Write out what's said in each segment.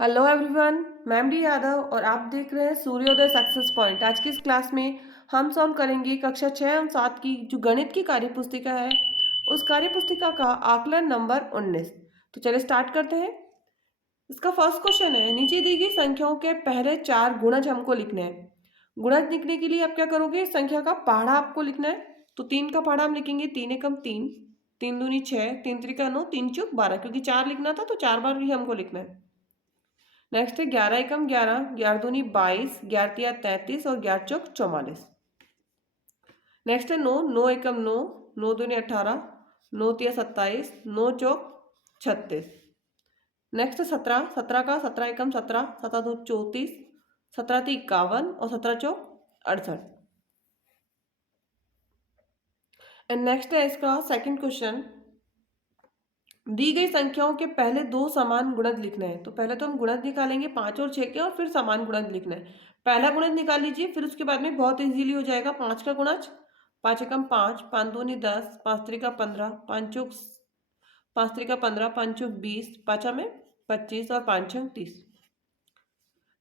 Hello everyone. मैं MD Yadav और आप देख रहे हैं सूर्योदय सक्सेस पॉइंट। आज की इस क्लास में हम सॉल्व करेंगे कक्षा 6 और 7 की जो गणित की कार्यपुस्तिका है, उस कार्यपुस्तिका का आकलन नंबर 19। तो चलिए स्टार्ट करते हैं। इसका फर्स्ट क्वेश्चन है, नीचे दी गई संख्याओं के पहले 4 गुणज हमको लिखने हैं। गुणज लिखने के लिए आप क्या करोगे, संख्या का पहाड़ा आपको लिखना है। तो 3 का पहाड़ा हम लिखेंगे 3 एकम 3, 3 दूनी 6, 3 त्रिका 9, 3 चौक 12, क्योंकि 4 लिखना था तो 4 बार भी हमको लिखना है। नेक्स्ट है 11 एकम 11, 11 दूनी 22, 11 तिया 33 और 11 चौक 44। नेक्स्ट है 9, 9 एकम 9, 9 दूनी 18, 9 तिया 27, 9 चौक 36। नेक्स्ट है 17, 17 का 17 एकम 17, 17 दो 34, 17 ती 51 और 17 चौक 68। एंड नेक्स्ट है इसका सेकंड क्वेश्चन, दी गई संख्याओं के पहले 2 समान गुणज लिखना है। तो पहले तो हम गुणज निकालेंगे 5 और 6 के, और फिर समान गुणज लिखना है। पहला गुणज निकाल लीजिए, फिर उसके बाद में बहुत इजीली हो जाएगा। 5 का गुणज 5 एकम 5, 5 दूनी 10, 5 त्रिका 15, 5 चौक 5 त्रिका 15, 5 चौक 20, पाँचा में 25 और 5 छंग 30।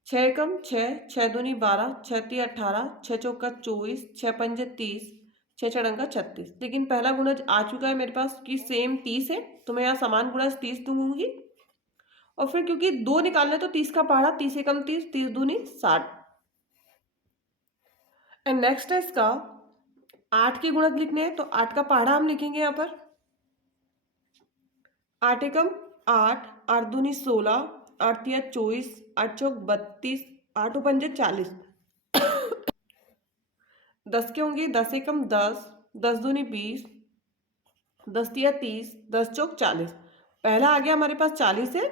6 एकम 6, 6 दूनी 12, 6 ती 18, 6 चौका 24, 6 पंजे 30, 6 छड़ंगा 36। लेकिन पहला गुणज आ चुका है मेरे पास कि सेम 30 है, तो मैं यहाँ समान गुणज 30 दूंगी। और फिर क्योंकि 2 निकालना तो 30 का पहाड़ा 30 एकम 30, 30 दूनी 60। एंड नेक्स्ट है इसका 8 के गुणज लिखने हैं। तो 8 का पहाड़ा हम लिखेंगे यहाँ पर 8 एकम 8, 8 दूनी 16, 8 तिया 24, 8 चौक 32, 8 पंजे 40। 10 के होंगे 10 एकम 10, 10 दूनी 20, 10 तिया 30, 10 चौक 40। पहला आ गया हमारे पास 40 है,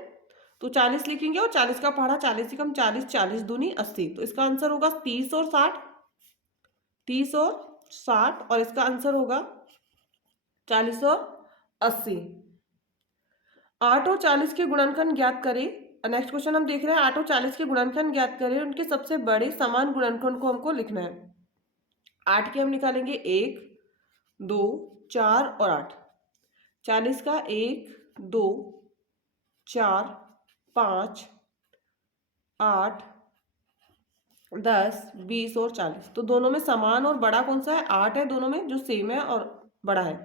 तो 40 लिखेंगे और 40 का पहाड़ा 40 एकम 40, 40 दूनी 80। तो इसका आंसर होगा 30 और 60, 30 और 60, और इसका आंसर होगा 40 और 80। 8 और 40 के गुणनखंड ज्ञात करें। नेक्स्ट क्वेश्चन हम देख रहे हैं 8 और 40 के गुणनखंड ज्ञात करें, उनके सबसे बड़े समान गुणनखंड को हमको लिखना है। 8 के हम निकालेंगे 1, 2, 4 और 8। 40 का 1, 2, 4, 5, 8, 10, 20 और 40। तो दोनों में समान और बड़ा कौन सा है? 8 है, दोनों में जो सेम है और बड़ा है।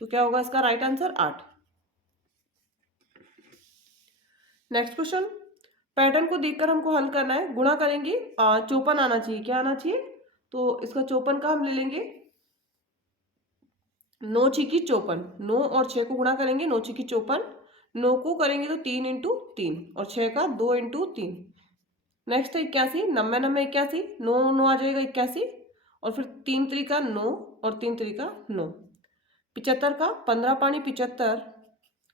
तो क्या होगा इसका right answer? 8। Next question, pattern को देखकर हमको हल करना है। गुणा करेंगे 54 आना चाहिए। क्या आना चाहिए? तो इसका 54 का हम ले लेंगे 9 छिकी 54, 9 और 6 को गुणा करेंगे 9 छिकी 54, 9 को करेंगे तो 3 इंटू 3 और 6 का 2 इंटू 3। नेक्स्ट है 81, 90 90 81, 9 9 आ जाएगा 81, और फिर 3 त्रिका 9 और 3 त्रिका 9। 75 का 15 पानी 75,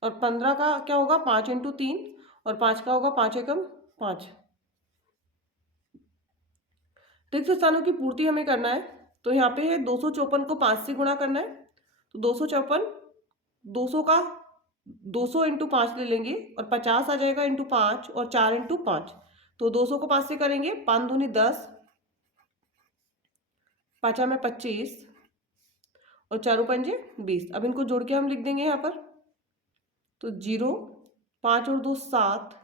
और 15 का क्या होगा 5 इंटू 3, और 5 का होगा 5 एकम 5। रिक्त स्थानों की पूर्ति हमें करना है। तो यहाँ पे है 254 को 5 से गुणा करना है। तो 254, 200 का 200 इंटू 5 ले लेंगे, और 50 आ जाएगा इंटू 5, और 4 इंटू 5। तो 200 को 5 से करेंगे 5 दूनी 10, पाँचा में 25 और चारों पंजे 20। अब इनको जोड़ के हम लिख देंगे यहाँ पर। तो 0, 5 और 2 7,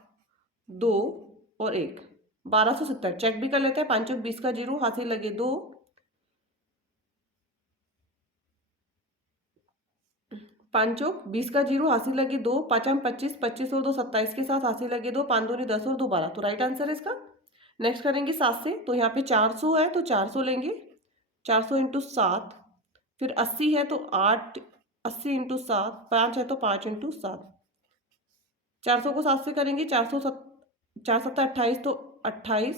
2 और 1 1270। चेक भी कर लेते हैं। 5 और 20 का 0, हाथ से लगे 2, 5 चौक 20 का 0, हाथ से लगे 2, 5 में 25, 25 और 2 27 के साथ हाथ से लगे 2, 5 दूनी 10 और 2 12। तो राइट आंसर है इसका। नेक्स्ट करेंगे 7 से। तो यहाँ पे 400 है तो 400 लेंगे, 400 इंटू 7। फिर 80 है तो 8, 80 इंटू 7, 5 है तो 5 इंटू 7। 400 को 7 से करेंगे 4 7 28, तो 28,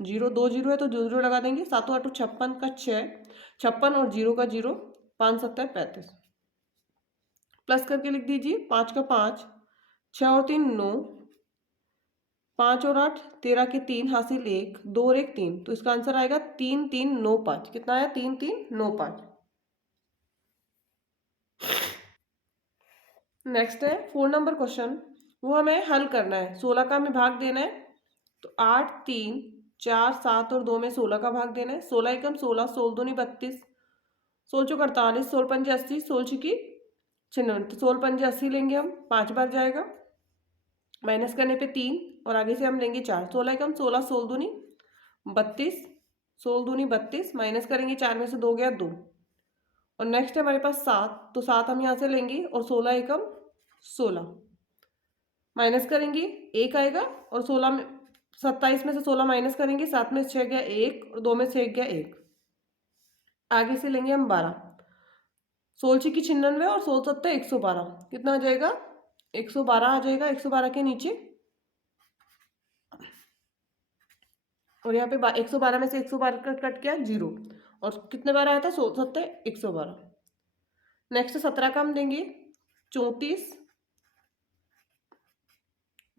0 2 0 है तो 2 0 लगा देंगे। 7 8 56 का 6, 56 और 0 का 0, 5 7 35। प्लस करके लिख दीजिए 5 का 5, 6 और 3 9, 5 और 8 13 के 3, हासिल 1, 2 और 1 3। तो इसका आंसर आएगा 3 3 9 5। कितना आया? 3 3 9 5। नेक्स्ट है 4 नंबर क्वेश्चन, वो हमें हल करना है। 16 का हमें भाग देना है। तो 8 3 4 7 और 2 में 16 का भाग देना है। 16 एकम 16, 16 दूनी 32, 16 चौक 48, 16 पंजे 80, 16 छिकी 96। तो 16 पंजे 80 लेंगे हम, 5 बार जाएगा। माइनस करने पे 3 और आगे से हम लेंगे 4। 16 एकम 16, 16 दूनी 32, 16 दूनी 32, माइनस करेंगे 4 में से 2 गया 2। और नेक्स्ट है हमारे पास 7, तो 7 हम यहाँ से लेंगे और 16 एकम 16, माइनस करेंगे 1 आएगा और 16 में 27 में से 16 माइनस करेंगे, 7 में से 6 गया 1 और 2 में से 1 गया 1। आगे से लेंगे हम 12, 16 की 96 और 16 सत्ता 112, कितना आ जाएगा 112 आ जाएगा। 112 के नीचे और यहाँ पे 112 में से 112 कट गया 0 और कितने बार आया था 16 सत्ता 112। नेक्स्ट 17 का हम देंगे 34,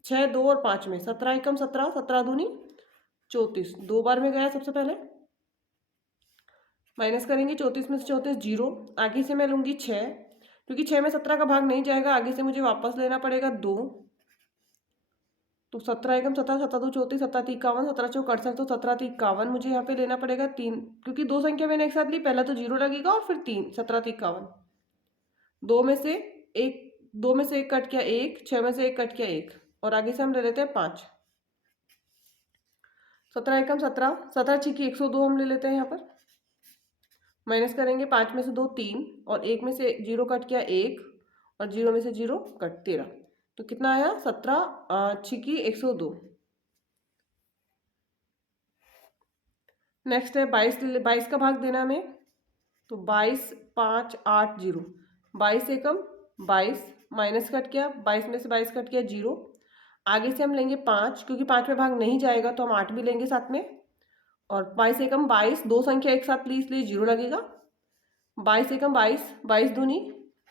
6 2 और 5 में 17 एकम 17, 17 दूनी 34, 2 बार में गया सबसे पहले, माइनस करेंगे 34 में से 34 0। आगे से मैं लूँगी 6, क्योंकि 6 में 17 का भाग नहीं जाएगा, आगे से मुझे वापस लेना पड़ेगा 2, तो 17 एकम 17, 17 2 34, 17 3 51, 17 चौक 68, तो 17 3 51 मुझे यहाँ पे लेना पड़ेगा 3, क्योंकि दो संख्या मैंने एक साथ ली, पहला तो 0 लगेगा और फिर 3, 17 3 51, 2 में से 1 कट गया 1, 6 में से 1 कट गया 1 और आगे से हम ले लेते हैं 5। 17 एकम 17, 17 छिकी 102 हम ले लेते हैं यहाँ पर, माइनस करेंगे 5 में से 2 3 और 1 में से 0 कट गया 1 और 0 में से 0 कट 13, तो कितना आया 17 छिकी 102। नेक्स्ट है 22 का भाग देना हमें, तो 22 5 8 0, 22 एकम 22, माइनस कट गया 22 में से 22 कट गया 0। आगे से हम लेंगे 5, क्योंकि 5 में भाग नहीं जाएगा तो हम 8 भी लेंगे साथ में, और 22 एकम 22, दो संख्या एक साथ ली इसलिए 0 लगेगा। 22 एकम 22, 22 दूनी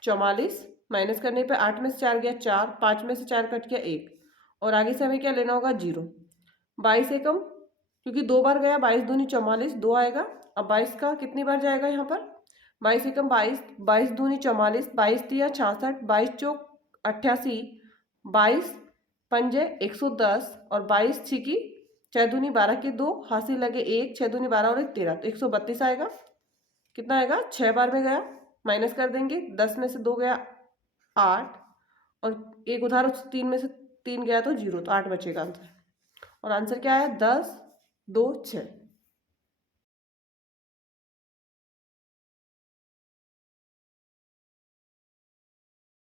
44, माइनस करने पे 8 में से 4 गया 4, 5 में से 4 कट गया 1 और आगे से हमें क्या लेना होगा 0। 22 एकम, क्योंकि 2 बार गया 22 दूनी 44, 2 आएगा। अब 22 का कितनी बार जाएगा यहाँ पर, 22 एकम 22, 22 दूनी 44, 22 तिया 66, 22 चौक 88, 22 पंजे 110 और 22 छिकी 6 दूनी 12 के 2, हासिल लगे 1, 6 दूनी 12 और 1 13, तो 132 आएगा। कितना आएगा 6 बार में गया, माइनस कर देंगे 10 में से 2 गया 8 और एक उधार 3 में से 3 गया तो 0, तो 8 बचेगा आंसर। और आंसर क्या है 10 2 6।